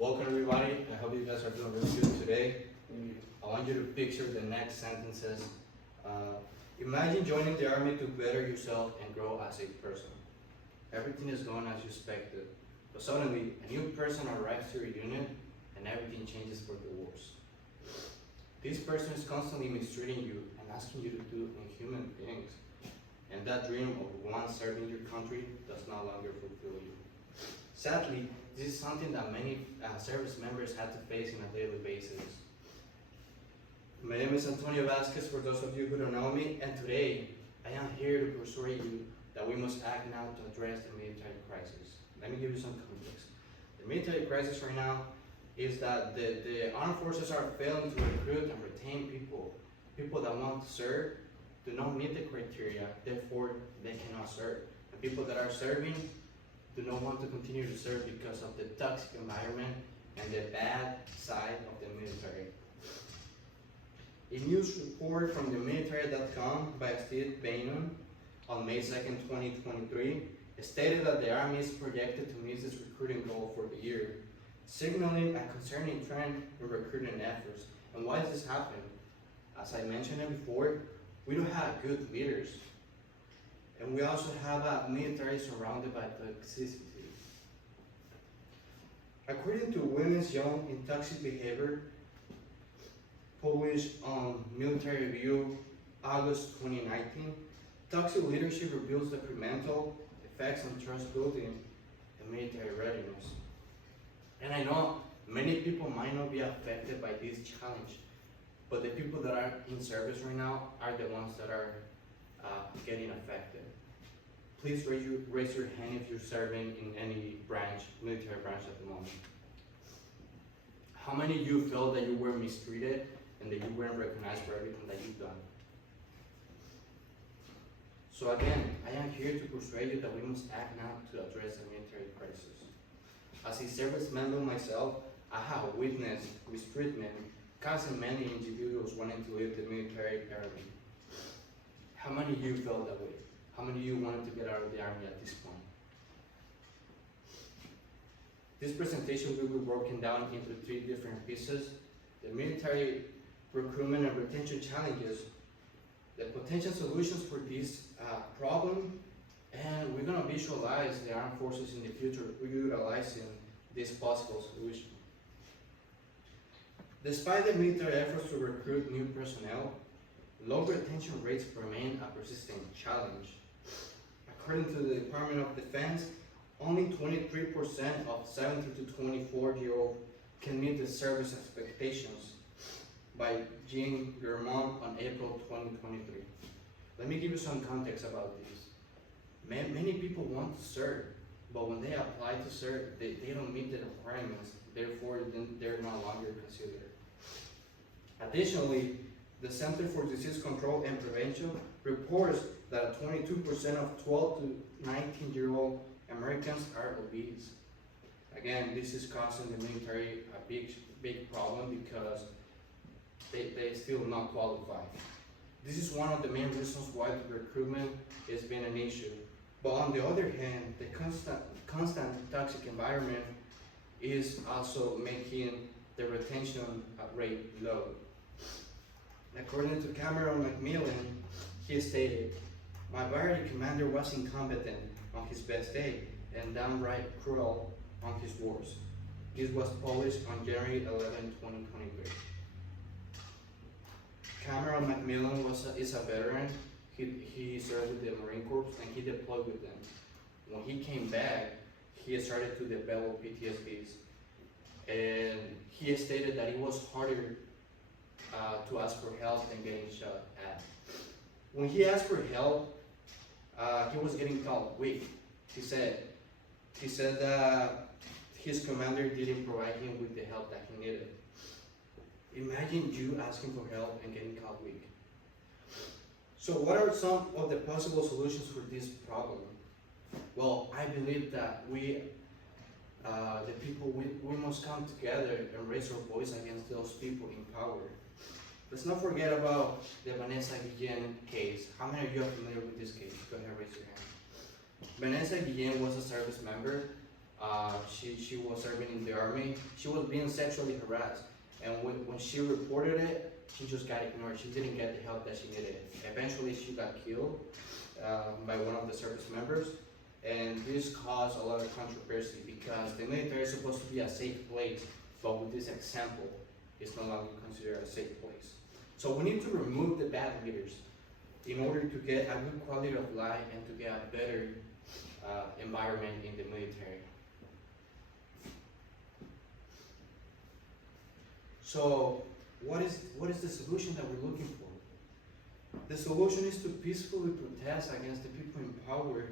Welcome everybody. I hope you guys are doing really good today. I want you to picture the next sentences. Imagine joining the army to better yourself and grow as a person. Everything is going as you expected, but suddenly a new person arrives to your unit and everything changes for the worse. This person is constantly mistreating you and asking you to do inhuman things, and that dream of once serving your country does no longer fulfill you. Sadly, this is something that many service members have to face on a daily basis. My name is Antonio Vazquez, for those of you who don't know me, and today I am here to persuade you that we must act now to address the military crisis. Let me give you some context. The military crisis right now is that the armed forces are failing to recruit and retain people that want to serve do not meet the criteria, therefore they cannot serve. And people that are serving do not want to continue to serve because of the toxic environment and the bad side of the military. A news report from the military.com by Steve Bannon on May 2nd, 2023 stated that the Army is projected to miss its recruiting goal for the year, signaling a concerning trend in recruiting efforts. And why does this happen? As I mentioned before, we don't have good leaders. And we also have a military surrounded by toxicity. According to Women's Young in Toxic Behavior, published on Military Review, August 2019, toxic leadership reveals detrimental effects on trust building and military readiness. And I know many people might not be affected by this challenge, but the people that are in service right now are the ones that are getting affected. Please raise your hand if you're serving in any branch, military branch at the moment. How many of you felt that you were mistreated and that you weren't recognized for everything that you've done? So again, I am here to persuade you that we must act now to address the military crisis. As a service member myself, I have witnessed mistreatment causing many individuals wanting to leave the military army. How many of you felt that way? How many of you wanted to get out of the army at this point? This presentation will be broken down into 3 different pieces: the military recruitment and retention challenges, the potential solutions for this problem, and we're going to visualize the armed forces in the future utilizing this possible solution. Despite the military efforts to recruit new personnel, low retention rates remain a persistent challenge. According to the Department of Defense, only 23% of 17 to 24-year-olds can meet the service expectations by Jean Germont on April 2023. Let me give you some context about this. Many people want to serve, but when they apply to serve, they don't meet the requirements, therefore they're no longer considered. Additionally, the Center for Disease Control and Prevention reports that 22% of 12 to 19-year-old Americans are obese. Again, this is causing the military a big problem because they still not qualify. This is one of the main reasons why the recruitment has been an issue. But on the other hand, the constant toxic environment is also making the retention rate low. According to Cameron Macmillan, he stated, "My variety commander was incompetent on his best day and downright cruel on his worst." This was published on January 11, 2023. Cameron Macmillan is a veteran. He served with the Marine Corps and he deployed with them. When he came back, he started to develop PTSDs. And he stated that it was harder to ask for help than getting shot at. When he asked for help, he was getting called weak. He said that his commander didn't provide him with the help that he needed. Imagine you asking for help and getting called weak. So what are some of the possible solutions for this problem? Well, I believe that we must come together and raise our voice against those people in power. Let's not forget about the Vanessa Guillen case. How many of you are familiar with this case? Go ahead and raise your hand. Vanessa Guillen was a service member. She was serving in the army. She was being sexually harassed, and when she reported it, she just got ignored. She didn't get the help that she needed. Eventually, she got killed by one of the service members, and this caused a lot of controversy because the military is supposed to be a safe place, but with this example, it's no longer considered a safe place. So we need to remove the bad leaders in order to get a good quality of life and to get a better environment in the military. So what is the solution that we're looking for? The solution is to peacefully protest against the people in power,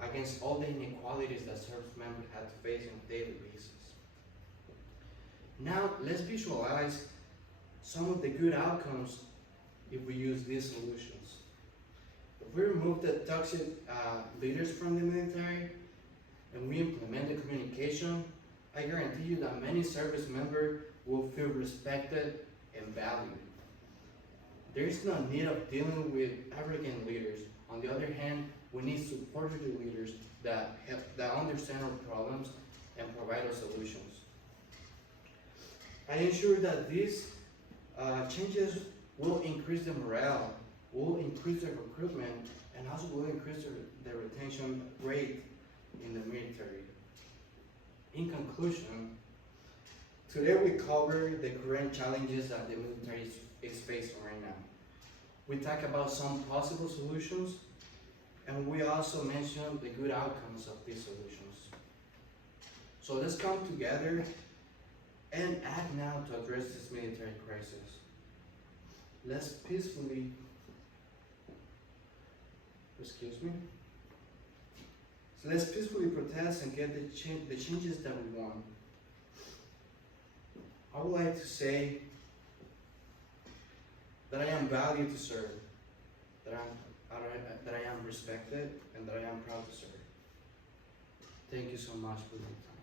against all the inequalities that service members have to face on a daily basis. Now, let's visualize some of the good outcomes if we use these solutions. If we remove the toxic leaders from the military and we implement the communication, I guarantee you that many service members will feel respected and valued. There is no need of dealing with arrogant leaders. On the other hand, we need supportive leaders that understand our problems and provide us solutions. I ensure that these changes will increase the morale, will increase the recruitment, and also will increase the retention rate in the military. In conclusion, today we cover the current challenges that the military is facing right now. We talk about some possible solutions, and we also mentioned the good outcomes of these solutions. So let's come together and act now to address this military crisis. Let's peacefully, So let's peacefully protest and get the changes that we want. I would like to say that I am valued to serve, that I am respected, and that I am proud to serve. Thank you so much for your time.